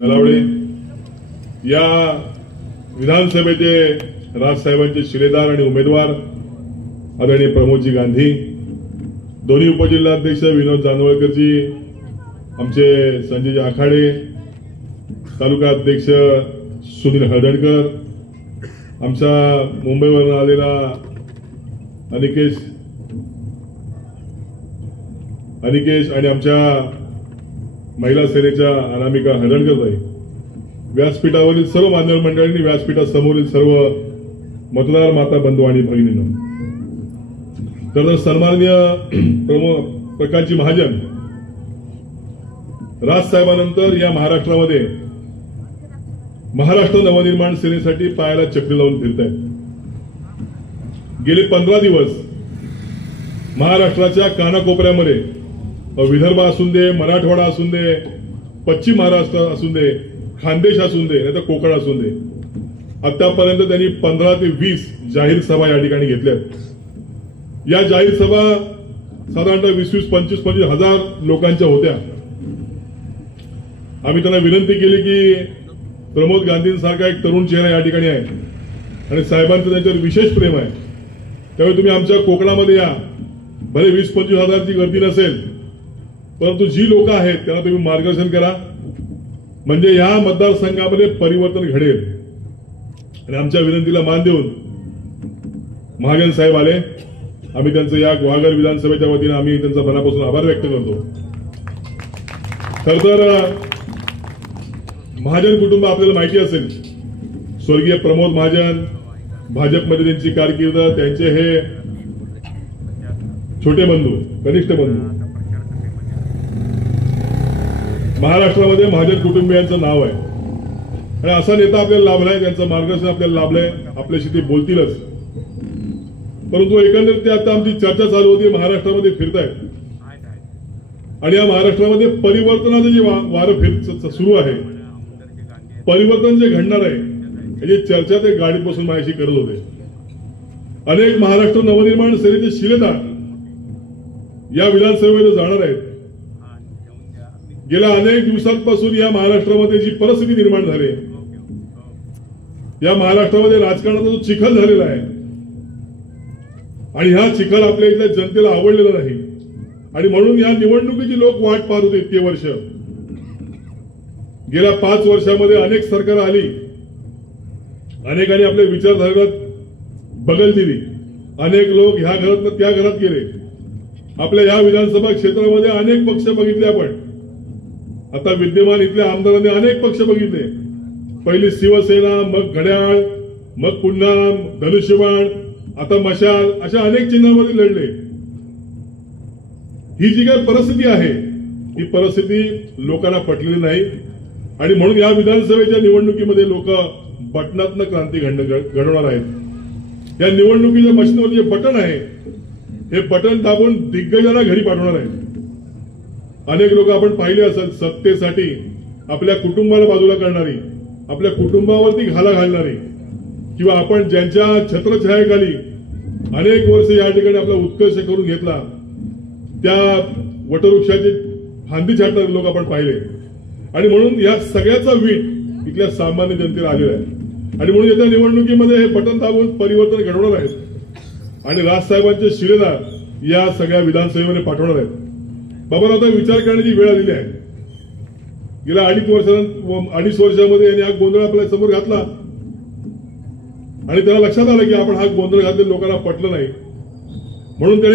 नलावडे या विधानसभेचे राजसाहेबांचे शिलेदार आणि उमेदवार आदरणीय प्रमोदजी गांधी, दोन्ही उपजिल्हाध्यक्ष विनोद जानवळकरजी, आमचे संजय आखाडे, तालुका अध्यक्ष सुनील हळदणकर, आमचा मुंबईवरून आलेला अनिकेश आणि आमच्या महिला सेनेच्या अनामिका हळदणकरताई, व्यासपीठावरील सर्व मान्यवर मंडळींनी, व्यासपीठासमोरील सर्व मतदार माता बंधू आणि भगिनींनो, तर सन्माननीय प्रकाशजी महाजन राजसाहेबांनंतर या महाराष्ट्रामध्ये महाराष्ट्र नवनिर्माण सेनेसाठी पायाला चक्री लावून फिरतायत. गेले 15 दिवस महाराष्ट्राच्या कानाकोपऱ्यामध्ये विदर्भ असून दे, मराठवाडा असून दे, पश्चिम महाराष्ट्र असून दे, खानदेश असून दे, नाही तर कोकण असून दे, आतापर्यंत त्यांनी 15 ते 20 जाहीर सभा या ठिकाणी घेतल्यात. या जाहीर सभा साधारणतः 20-25 हजार लोकांच्या होत्या. आम्ही त्यांना विनंती केली की प्रमोद गांधींसारखा एक तरुण चेहरा या ठिकाणी आहे आणि साहेबांचं त्यांच्यावर विशेष प्रेम आहे, त्यामुळे तुम्ही आमच्या कोकणामध्ये या. भले 20-25 हजारची गर्दी नसेल, परंतु जी लोक आहेत त्यांना तुम्ही मार्गदर्शन करा, म्हणजे या मतदारसंघामध्ये परिवर्तन घडेल. आणि आमच्या विनंतीला मान देऊन महाजन साहेब आले. आम्ही त्यांचं या गुहागर विधानसभेच्या वतीने आम्ही त्यांचा मनापासून आभार व्यक्त करतो. खर तर महाजन कुटुंब आपल्याला माहिती असेल, स्वर्गीय प्रमोद महाजन, भाजपमध्ये त्यांची कारकीर्द, त्यांचे हे छोटे बंधू, कनिष्ठ बंधू, महाराष्ट्रामध्ये महाजन कुटुंबियांचं नाव आहे आणि असा नेता आपल्याला लाभलाय, त्यांचं मार्गदर्शन आपल्याला लाभलंय, आपल्याशी ते बोलतीलच. परंतु एकंदरीत आता आमची चर्चा चालू होती, महाराष्ट्रामध्ये फिरतायत आणि या महाराष्ट्रामध्ये परिवर्तनाचं जे वारं सुरू आहे, परिवर्तन जे घडणार आहे याची चर्चा ते गाडीत बसून माझ्याशी करत होते. अनेक महाराष्ट्र नवनिर्माण सेनेचे शिलेदार या विधानसभेमध्ये जाणार आहेत. गेल्या अनेक दिवसांपासून या महाराष्ट्रामध्ये जी परिस्थिती निर्माण झाली, या महाराष्ट्रामध्ये राजकारणाचा जो चिखल झालेला आहे आणि हा चिखल आपल्या इथल्या जनतेला आवडलेला नाही आणि म्हणून या निवडणुकीची लोक वाट पाहत होते इतके वर्ष. गेल्या 5 वर्षामध्ये अनेक सरकार आली, अनेकांनी आपल्या विचारधारेला बगल दिली, अनेक लोक ह्या घरात त्या घरात गेले. आपल्या या विधानसभा क्षेत्रामध्ये अनेक पक्ष बघितले आपण. आता विद्यमान इथल्या आमदारांनी अनेक पक्ष बघितले. पहिली शिवसेना, मग घड्याळ, मग पुन्हा धनुष्यबाण, आता मशाल, अशा अनेक चिन्हांमध्ये लढले. ही जी काही परिस्थिती आहे, ही परिस्थिती लोकांना पटलेली नाही आणि म्हणून या विधानसभेच्या निवडणुकीमध्ये लोक बटनातनं क्रांती घडवणार आहेत. या निवडणुकीच्या मशीनवर जे बटन आहे, हे बटन दाबून दिग्गजांना घरी पाठवणार आहेत. अनेक लोक आपण पाहिले असेल, सत्तेसाठी आपल्या कुटुंबाला बाजूला करणारी, आपल्या कुटुंबावरती घाला घालणारी, किंवा आपण ज्यांच्या छत्रछायाखाली अनेक वर्ष या ठिकाणी आपला उत्कर्ष करून घेतला, त्या वटवृक्षाची फांदी छाटणारे लोक आपण पाहिले. आणि म्हणून या सगळ्याचा वीट इथल्या सामान्य जनतेला आलेला आहे आणि म्हणून येत्या निवडणुकीमध्ये हे बटन दाबून परिवर्तन घडवणार आहेत आणि राजसाहेबांचे शिलेदार या सगळ्या विधानसभेमध्ये पाठवणार आहेत. बाबा, आता विचार करण्याची वेळ आलेली आहे. गेल्या 2.5 वर्षामध्ये यांनी हा गोंधळ आपल्या समोर घातला आणि त्याला लक्षात आलं की आपण हा गोंधळ घातलेला लोकांना पटलं नाही, म्हणून त्यांनी